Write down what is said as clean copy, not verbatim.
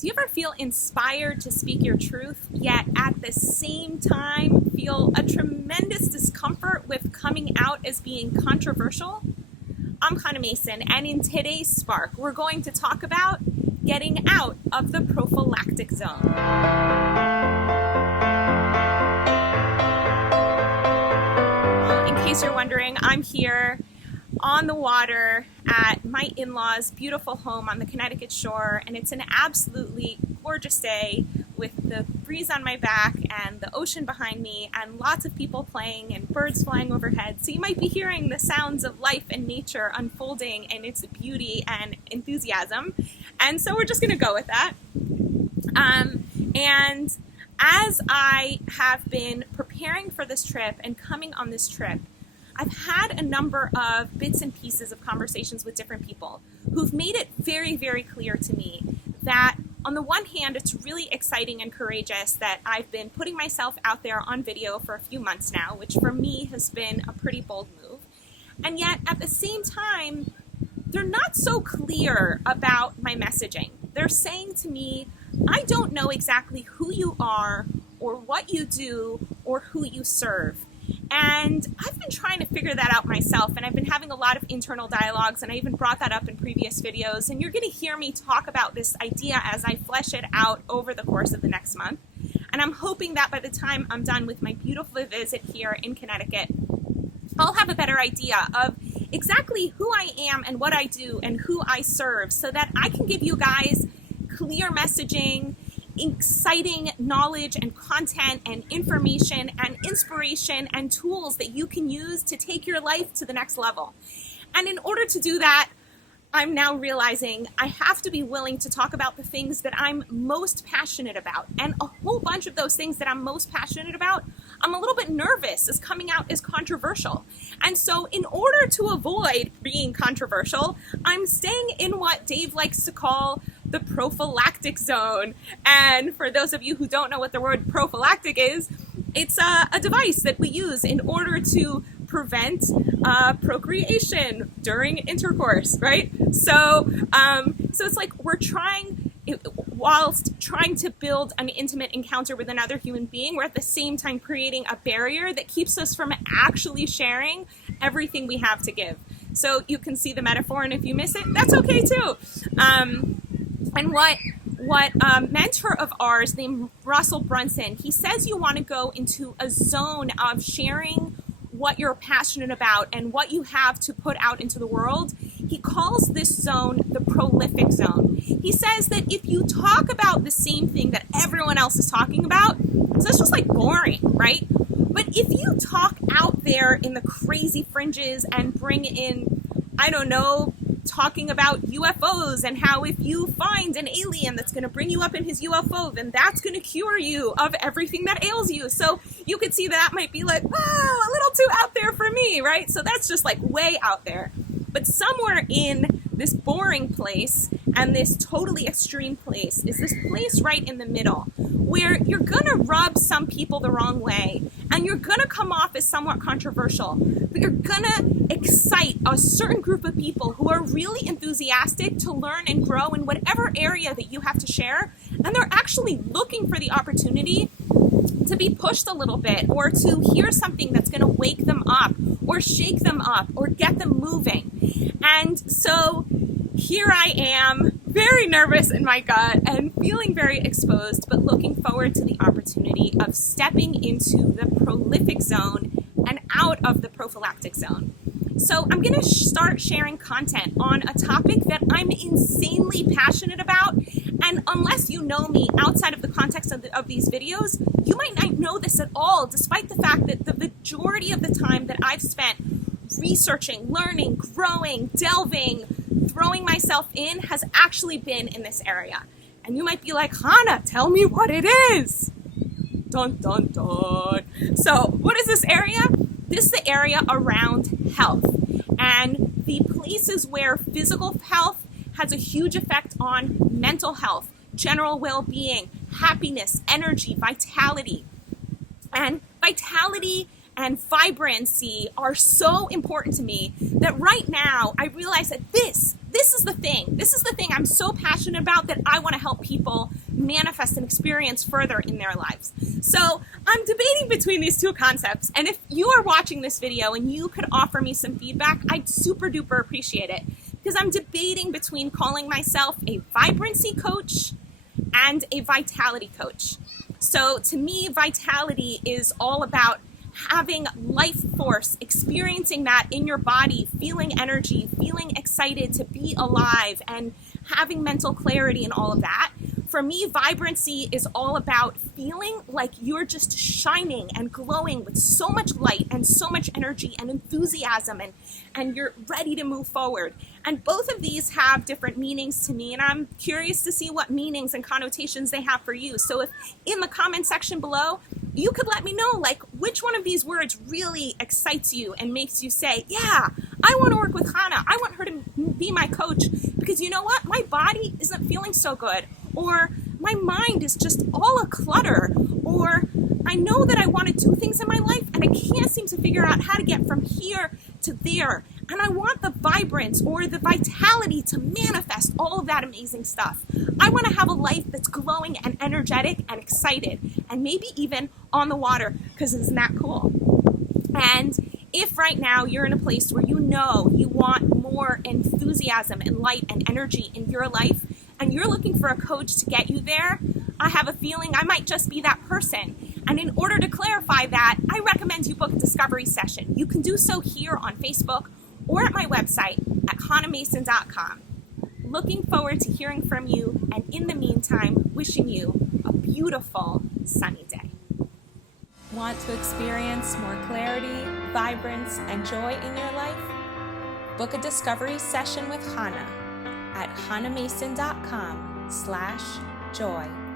Do you ever feel inspired to speak your truth, yet at the same time feel a tremendous discomfort with coming out as being controversial? I'm Connie Mason, and in today's Spark, we're going to talk about getting out of the prophylactic zone. In case you're wondering, I'm here on the water at my in-laws' beautiful home on the Connecticut shore, and it's an absolutely gorgeous day with the breeze on my back and the ocean behind me and lots of people playing and birds flying overhead. So you might be hearing the sounds of life and nature unfolding in its beauty and enthusiasm. And so we're just going to go with that. And as I have been preparing for this trip and coming on this trip, I've had a number of bits and pieces of conversations with different people who've made it very, very clear to me that on the one hand, it's really exciting and courageous that I've been putting myself out there on video for a few months now, which for me has been a pretty bold move. And yet at the same time, they're not so clear about my messaging. They're saying to me, I don't know exactly who you are or what you do or who you serve. And I've been trying to figure that out myself, and I've been having a lot of internal dialogues, and I even brought that up in previous videos, and you're going to hear me talk about this idea as I flesh it out over the course of the next month. And I'm hoping that by the time I'm done with my beautiful visit here in Connecticut, I'll have a better idea of exactly who I am and what I do and who I serve, so that I can give you guys clear messaging, exciting knowledge and content and information and inspiration and tools that you can use to take your life to the next level. And in order to do that, I'm now realizing I have to be willing to talk about the things that I'm most passionate about. And a whole bunch of those things that I'm most passionate about, I'm a little bit nervous as coming out as controversial. And so in order to avoid being controversial, I'm staying in what Dave likes to call the prophylactic zone. And for those of you who don't know what the word prophylactic is, it's a device that we use in order to prevent procreation during intercourse, right? So it's like we're whilst trying to build an intimate encounter with another human being, we're at the same time creating a barrier that keeps us from actually sharing everything we have to give. So you can see the metaphor, and if you miss it, that's okay too. And what a mentor of ours named Russell Brunson, he says you want to go into a zone of sharing what you're passionate about and what you have to put out into the world. He calls this zone the prolific zone. He says that if you talk about the same thing that everyone else is talking about, so it's just like boring, right? But if you talk out there in the crazy fringes and bring in, I don't know, talking about UFOs and how if you find an alien that's going to bring you up in his UFO, then that's going to cure you of everything that ails you. So you could see that might be like, oh, a little too out there for me, right? So that's just like way out there. But somewhere in this boring place and this totally extreme place is this place right in the middle where you're going to rub some people the wrong way and you're going to come off as somewhat controversial, but you're going to excite a certain group of people who are really enthusiastic to learn and grow in whatever area that you have to share, and they're actually looking for the opportunity to be pushed a little bit or to hear something that's going to wake them up or shake them up or get them moving. And so here I am, very nervous in my gut and feeling very exposed, but looking forward to the opportunity of stepping into the prolific zone and out of the prophylactic zone. So I'm going to start sharing content on a topic that I'm insanely passionate about. And unless you know me outside of the context of these videos, you might not know this at all, despite the fact that the majority of the time that I've spent researching, learning, growing, delving, throwing myself in has actually been in this area. And you might be like, Hannah, tell me what it is. Dun, dun, dun. So what is this area? This is the area around health and the places where physical health has a huge effect on mental health, general well-being, happiness, energy, vitality. And vitality and vibrancy are so important to me that right now I realize that this is the thing. This is the thing I'm so passionate about that I want to help people manifest and experience further in their lives. So I'm debating between these two concepts. And if you are watching this video and you could offer me some feedback, I'd super duper appreciate it. Because I'm debating between calling myself a vibrancy coach and a vitality coach. So to me, vitality is all about having life force, experiencing that in your body, feeling energy, feeling excited to be alive, and having mental clarity and all of that. For me, vibrancy is all about feeling like you're just shining and glowing with so much light and so much energy and enthusiasm, and you're ready to move forward. And both of these have different meanings to me, and I'm curious to see what meanings and connotations they have for you. So if in the comment section below, you could let me know, like, which one of these words really excites you and makes you say, yeah, I want to work with Hannah. I want her to be my coach because you know what? My body isn't feeling so good, or my mind is just all a clutter, or I know that I want to do things in my life and I can't seem to figure out how to get from here to there. And I want the vibrance or the vitality to manifest all of that amazing stuff. I want to have a life that's glowing and energetic and excited, and maybe even on the water, because isn't that cool? And if right now you're in a place where you know you want more enthusiasm and light and energy in your life, and you're looking for a coach to get you there, I have a feeling I might just be that person. And in order to clarify that, I recommend you book a discovery session. You can do so here on Facebook or at my website at hannahmason.com. Looking forward to hearing from you, and in the meantime, wishing you a beautiful sunny day. Want to experience more clarity, vibrance, and joy in your life? Book a discovery session with Hannah at hannahmason.com/joy.